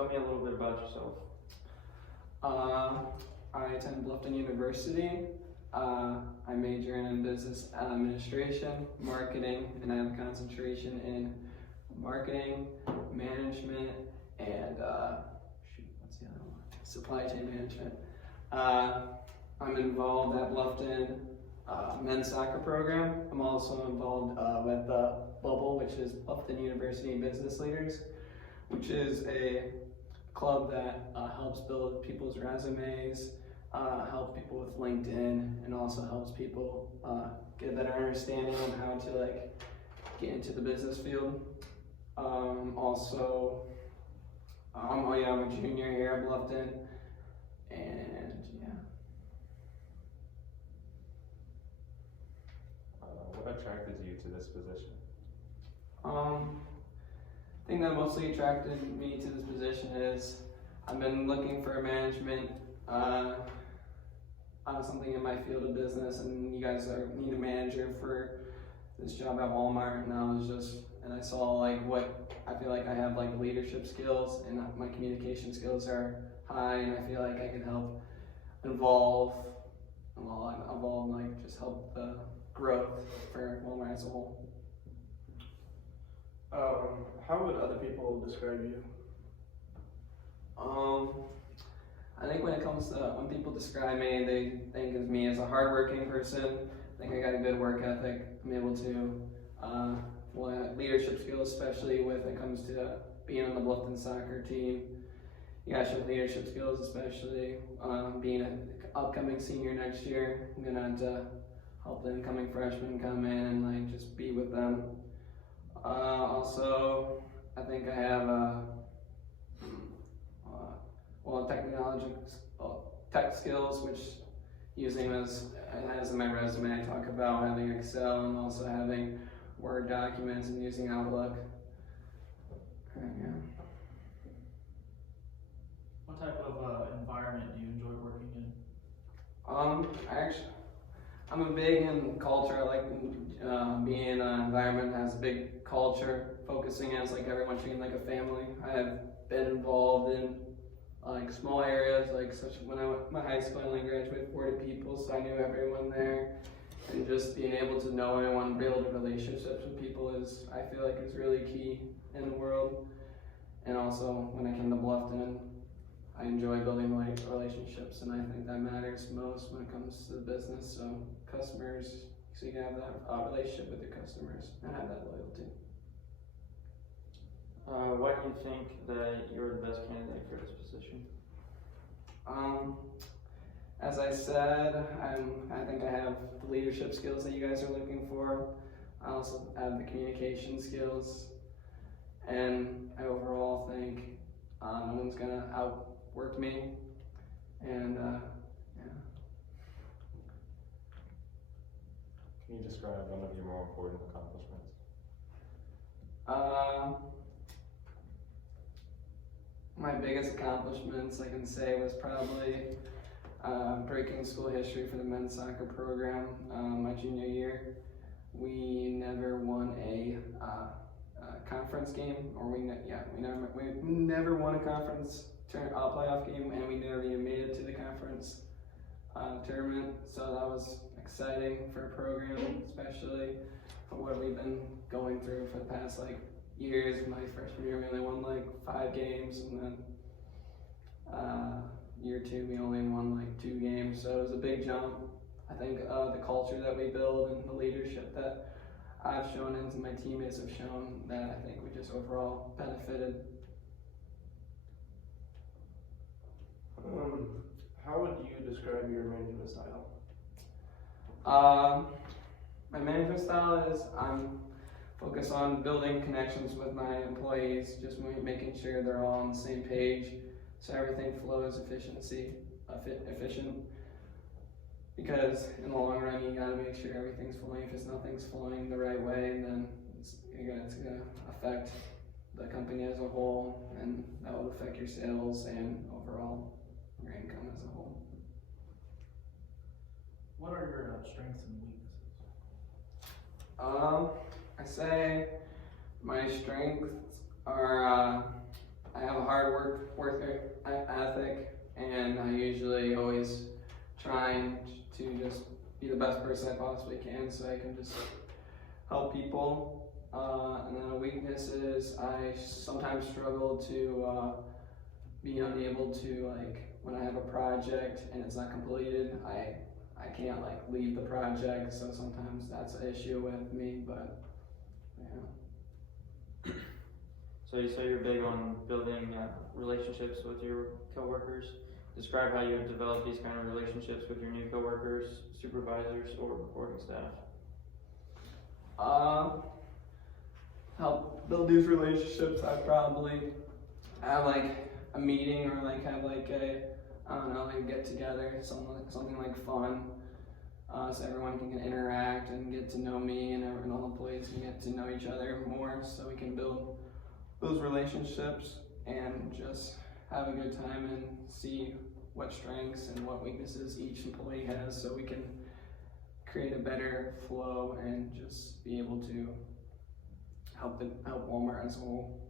Tell me a little bit about yourself. I attend Bluffton University. I major in business administration, marketing, and I have a concentration in marketing, management, and what's the other one? Supply chain management. I'm involved at Bluffton men's soccer program. I'm also involved with Bubble, which is Bluffton University Business Leaders, which is a club that helps build people's resumes, helps people with LinkedIn, and also helps people get a better understanding on how to get into the business field. I'm a junior here at Bluffton, and yeah. What attracted you to this position? I think that mostly attracted me to this position is I've been looking for management on something in my field of business, and you guys need a manager for this job at Walmart, and I saw what I feel like I have leadership skills, and my communication skills are high, and I feel like I can help just help the growth for Walmart as a whole. How would other people describe you? I think when people describe me, they think of me as a hardworking person. I think I got a good work ethic. I'm able to, leadership skills, especially when it comes to being on the Bluffton soccer team. You gotta show leadership skills, especially being an upcoming senior next year. I'm gonna have to help the incoming freshmen come in and just be with them. Also, I think I have tech skills, which using as in my resume, I talk about having Excel and also having Word documents and using Outlook. Yeah. What type of environment do you enjoy working in? I'm a big in culture. I like being in an environment that has a big culture, focusing as everyone treating like a family. I have been involved in small areas, when I went to my high school, I only graduated 40 people, so I knew everyone there. And just being able to know everyone, build relationships with people I feel like is really key in the world. And also, when I came to Bluffton, I enjoy building relationships, and I think that matters most when it comes to the business. So customers, so you can have that relationship with your customers and have that loyalty. Why do you think that you're the best candidate for this position? As I said, I think I have the leadership skills that you guys are looking for. I also have the communication skills, and I overall think no one's gonna outwork me. And yeah. Can you describe one of your more important accomplishments? My biggest accomplishments I can say was probably breaking school history for the men's soccer program my junior year. We never won a conference game, or we never won a conference playoff game, and we never even made it to the conference tournament. So that was exciting for a program, especially for what we've been going through for the past years. My freshman year, we only won 5 games, and then year 2, we only won 2 games. So it was a big jump. I think the culture that we build and the leadership that I've shown and my teammates have shown, that I think we just overall benefited. How would you describe your management style? My management style is I'm focused on building connections with my employees, just making sure they're all on the same page, so everything flows efficient. Because in the long run, you gotta make sure everything's flowing. If nothing's flowing the right way, then it's gonna affect the company as a whole, and that will affect your sales and overall your income as a whole. What are your strengths and weaknesses? I say my strengths are I have a hard work ethic, and I usually always trying to just be the best person I possibly can, so I can just help people. And then a weakness is I sometimes struggle to be unable to, like, when I have a project and it's not completed, I can't like leave the project, so sometimes that's an issue with me, but yeah. So you say you're big on building relationships with your coworkers. Describe how you would develop these kind of relationships with your new coworkers, supervisors, or reporting staff. Help build these relationships. I probably have like a meeting or like have like a, I don't know, like a get together, something like fun, so everyone can interact and get to know me, and all the employees can get to know each other more, so we can build those relationships and just have a good time and see what strengths and what weaknesses each employee has, so we can create a better flow and just be able to help Walmart as a whole.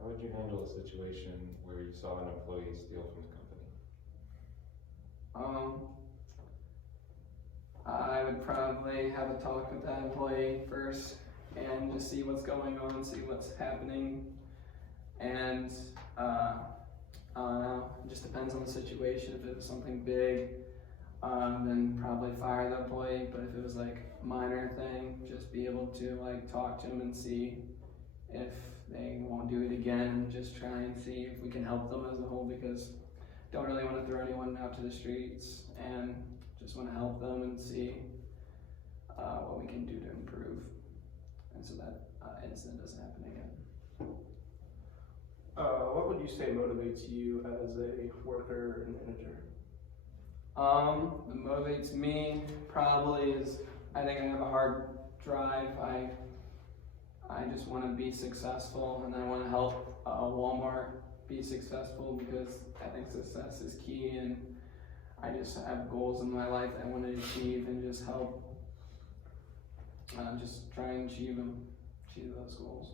How would you handle a situation where you saw an employee steal from the company? I would probably have a talk with that employee first and just see what's going on, see what's happening, and I don't know, it just depends on the situation. If it was something big, then probably fire the employee, but if it was like a minor thing, just be able to like talk to them and see if they won't do it again, and just try and see if we can help them as a whole, because don't really want to throw anyone out to the streets, and just want to help them and see what we can do to improve, and so that incident doesn't happen again. What would you say motivates you as a worker and manager? What motivates me probably is I think I have a hard drive. I just want to be successful, and I want to help Walmart be successful, because I think success is key, and I just have goals in my life I want to achieve, and just help just try and achieve those goals.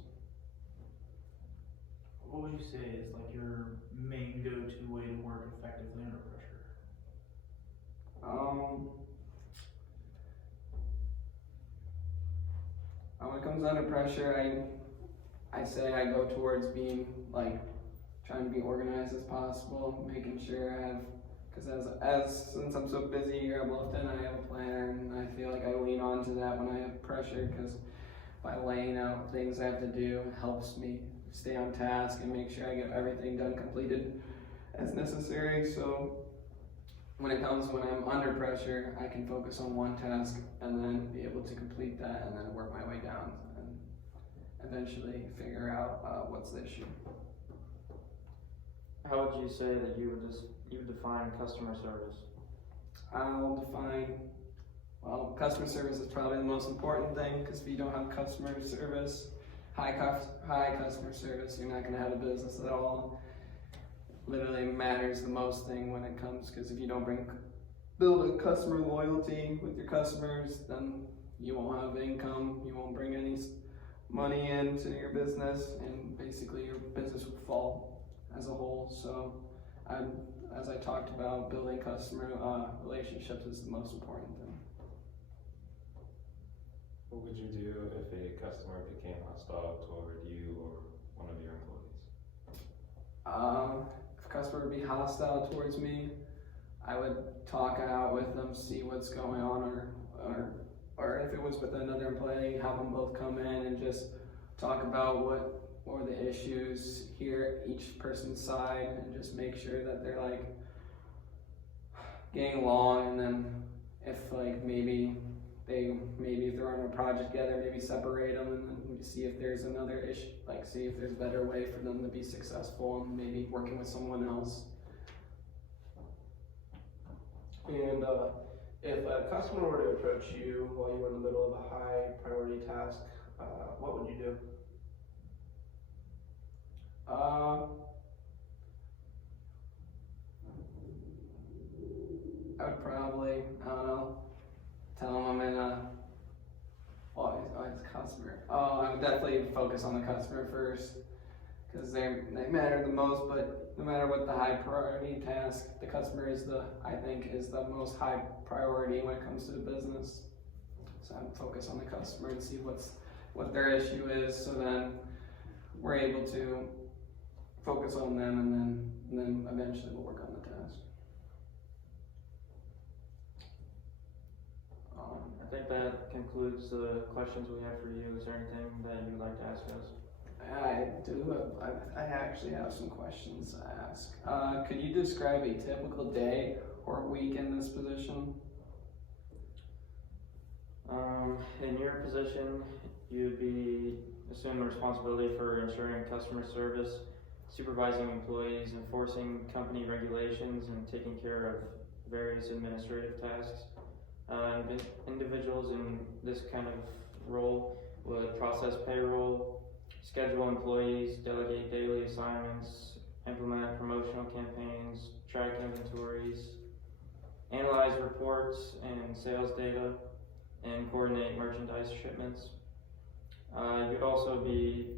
What would you say is like your main go-to way to work effectively under pressure? When it comes under pressure, I say I go towards being like trying to be organized as possible, making sure I have, because since I'm so busy here at Bluffton, I have a planner, and I feel like I lean on to that when I have pressure, because by laying out things I have to do, it helps me stay on task and make sure I get everything done, completed as necessary. So when I'm under pressure, I can focus on one task and then be able to complete that, and then work my way down and eventually figure out what's the issue. How would you say that you would define customer service? I'll define, well, customer service is probably the most important thing, because if you don't have customer service, high customer service, you're not going to have a business at all. Literally matters the most thing when it comes, because if you don't build a customer loyalty with your customers, then you won't have income, you won't bring any money into your business, and basically your business will fall as a whole. So as I talked about, building customer relationships is the most important thing. What would you do if a customer became hostile toward you or one of your employees? If a customer would be hostile towards me, I would talk out with them, see what's going on, or if it was with another employee, have them both come in and just talk about what were the issues, hear each person's side, and just make sure that they're like getting along. And then if like maybe if they're on a project together, maybe separate them, and then see if there's another issue, like see if there's a better way for them to be successful, and maybe working with someone else. And if a customer were to approach you while you were in the middle of a high priority task, what would you do? I would probably, I don't know, tell them I'm in a, well, it's customer. I would definitely focus focus on the customer first, because they matter the most. But no matter what the high priority task, the customer is I think is the most high priority when it comes to the business. So I focus on the customer and see what their issue is, so then we're able to focus on them, and then eventually we'll work on the task. I think that concludes the questions we have for you. Is there anything that you'd like to ask us? I do. I actually have some questions to ask. Could you describe a typical day or week in this position? In your position, you'd be assuming responsibility for ensuring customer service, supervising employees, enforcing company regulations, and taking care of various administrative tasks. Individuals in this kind of role would process payroll, schedule employees, delegate daily assignments, implement promotional campaigns, track inventories, analyze reports and sales data, and coordinate merchandise shipments. You'd also be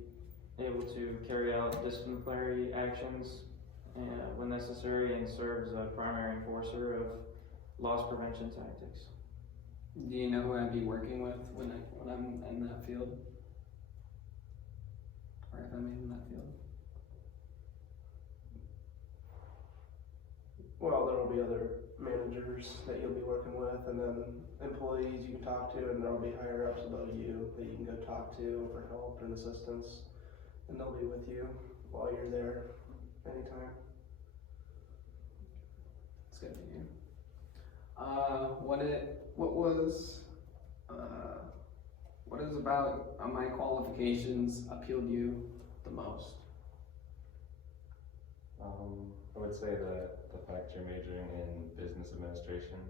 able to carry out disciplinary actions when necessary, and serve as a primary enforcer of loss prevention tactics. Do you know who I'd be working with when I'm in that field? Or if I'm in that field? Well, there will be other managers that you'll be working with, and then employees you can talk to, and there'll be higher ups above you that you can go talk to for help and assistance, and they'll be with you while you're there anytime. It's good to hear. What is about my qualifications appealed you the most? I would say that the fact you're majoring in business administration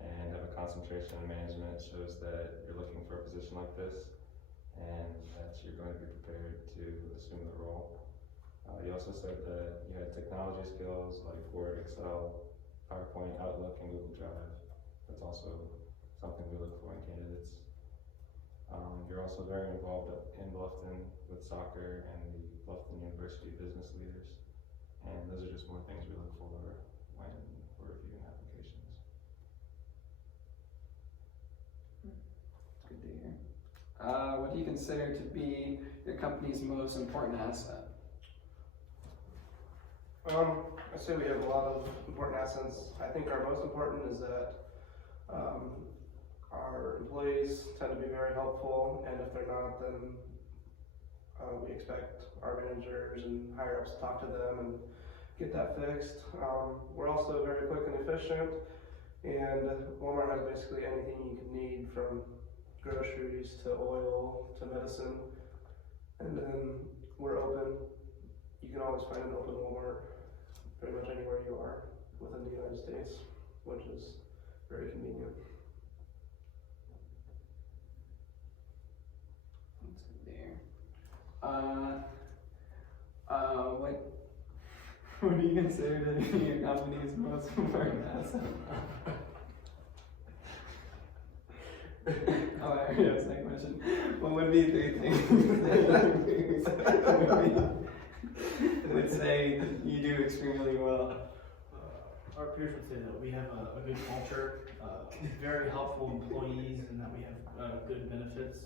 and have a concentration in management shows that you're looking for a position like this, and that you're going to be prepared to assume the role. You also said that you had technology skills like Word, Excel, PowerPoint, Outlook, and Google Drive. That's also something we look for in candidates. You're also very involved in Bluffton with soccer and the Bluffton University Business Leaders. And those are just more things we look for when we're reviewing applications. It's good to hear. What do you consider to be your company's most important asset? I say we have a lot of important assets. I think our most important is that our employees tend to be very helpful, and if they're not, then we expect our managers and higher ups to talk to them and get that fixed. We're also very quick and efficient, and Walmart has basically anything you could need, from groceries to oil to medicine. And then we're open. You can always find an open Walmart pretty much anywhere you are within the United States, which is very convenient. That's good to hear. What do you consider to be your company's most important asset? Oh, I already asked that question. What would be 3 things that would say you do extremely well? Our peers would say that we have a good culture, very helpful employees, and that we have good benefits.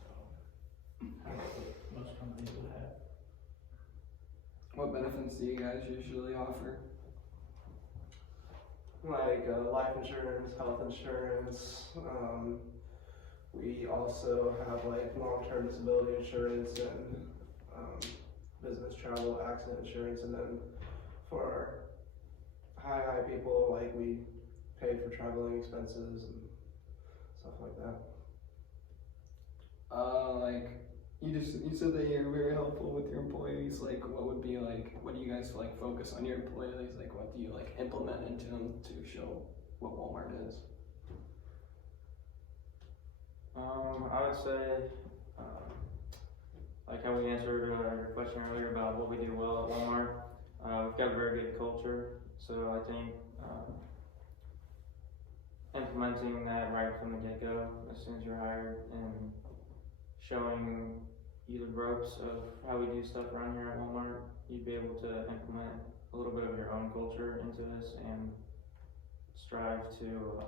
So, that's what most companies would have. What benefits do you guys usually offer? Like life insurance, health insurance. We also have like long-term disability insurance and business travel accident insurance, and then for our high people, like we pay for traveling expenses and stuff like that. You said that you're very helpful with your employees. Like, what do you guys like focus on your employees? Like, what do you like implement into them to show what Walmart is? I would say, like how we answered your question earlier about what we do well at Walmart, we've got a very good culture, so I think implementing that right from the get-go, as soon as you're hired, and showing you the ropes of how we do stuff around here at Walmart, you'd be able to implement a little bit of your own culture into this and strive to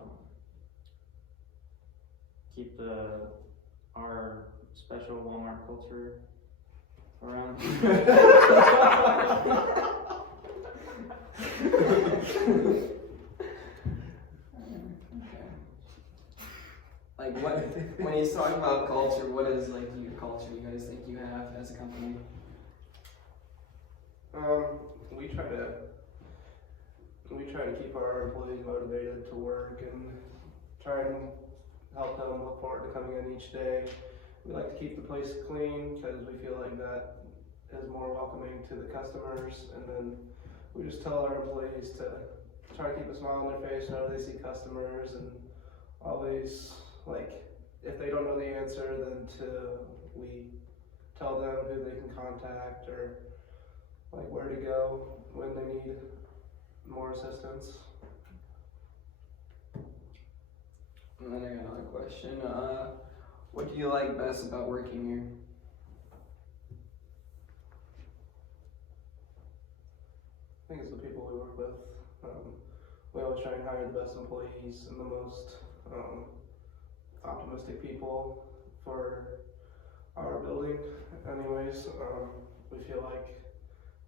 keep our special Walmart culture around. Okay. Like what, when he's talking about culture, what is like your culture you guys think you have as a company? We try to keep our employees motivated to work and try and help them look forward to coming in each day. We like to keep the place clean because we feel like that is more welcoming to the customers, and then we just tell our employees to try to keep a smile on their face whenever they see customers, and always, like, if they don't know the answer, then we tell them who they can contact or like where to go when they need more assistance. And then I got another question. What do you like best about working here? I think it's the people we work with. We always try and hire the best employees and the most optimistic people for our building. Anyways, we feel like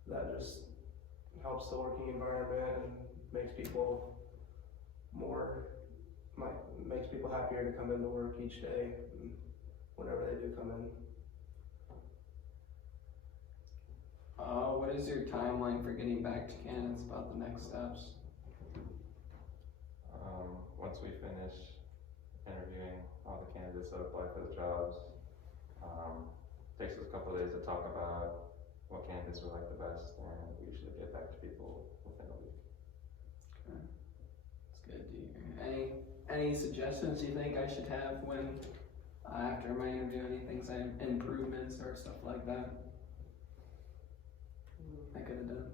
that just helps the working environment and makes people makes people happier to come into work each day whenever they do come in. What is your timeline for getting back to candidates about the next steps? Once we finish interviewing all the candidates that apply for the jobs, takes us a couple of days to talk about what candidates we like the best, and we usually get back to people within a week. Okay. That's good to hear. Any suggestions you think I should have when after my interview? Any things improvements or stuff like that I could have done?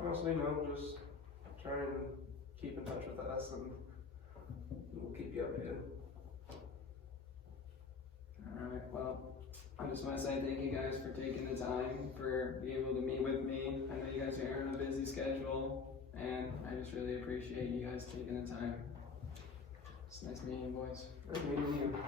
Honestly, no, just try and keep in touch with us and we'll keep you updated. Alright, well, I just want to say thank you guys for taking the time, for being able to meet with me. I know you guys are on a busy schedule, and I just really appreciate you guys taking the time. It's nice meeting you, boys. Nice meeting you.